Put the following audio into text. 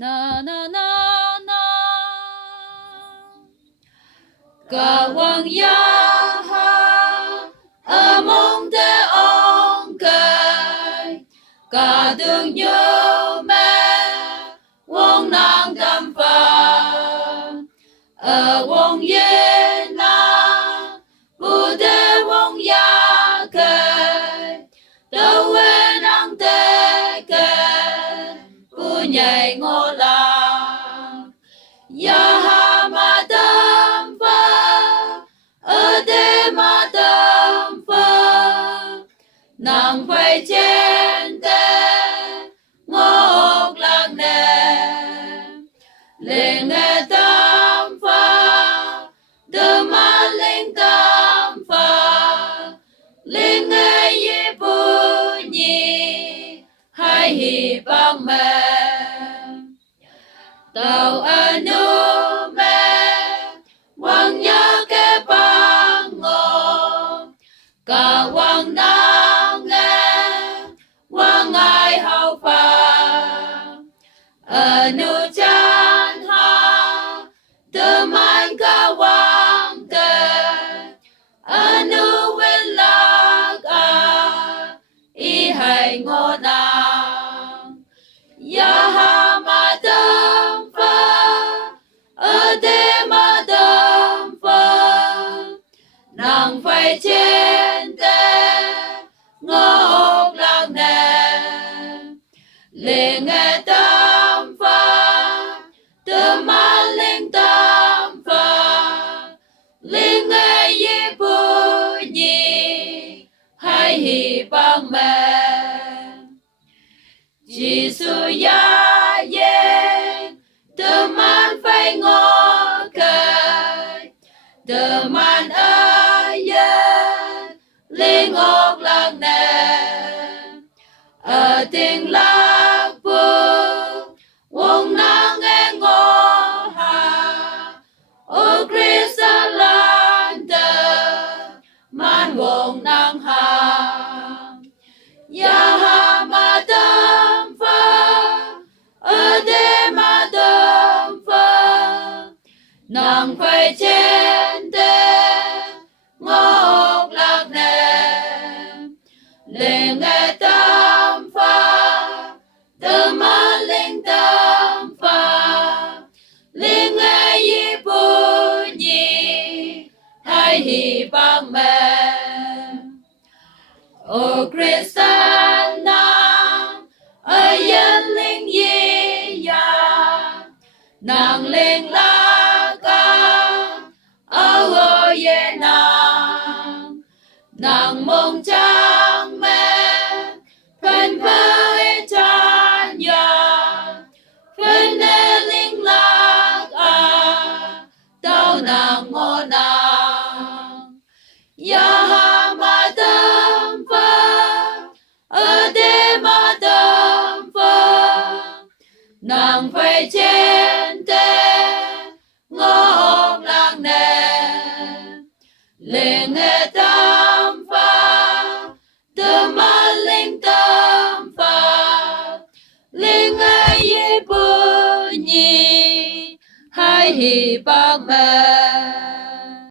na na na na cả hoàng gia ha ở mong te ông cây cả đường nhớ mẹ wong nàng tâm phật ở wong ye na bu te wong ya cây đâu quên nàng te cây bu nhảy ngô la ya ha ma tâm phật ở đây ma tâm phật nàng phải trên thế ngọc lạc nè lên nghe tâm phật từ ma linh tâm phật lên nghe ye bu nhi hai hi bang mẹ tàu anu mẹ quang nhớ cái bang ngô cả quang nang nghe quang ai hậu phàm anu chan ha từ man cả quang tê anu will lạc à y hay ngô nàng ya ha ma tâm phật ở đây ma tâm phật nàng phải trên thế ngọc lạc nè lên nghe tâm phật từ ma linh tâm phật lên nghe ye bu nhi hai hi bang mẹ Jesus ya ye từ man phải ngô cây từ man ơi linh ngọc lạc nè ở tình lạc bu wong nang nghe ngô ha o Krista lante man wong nang ha ya ha ma tâm phật ở đây ma tâm phật nàng phải trên thế ngọc lạc nè lên nghe tâm phật từ ma linh tâm phật lên nghe ye bu nhi hai hi bang mẹ o Christiana ở yên linh ye ya nàng lên la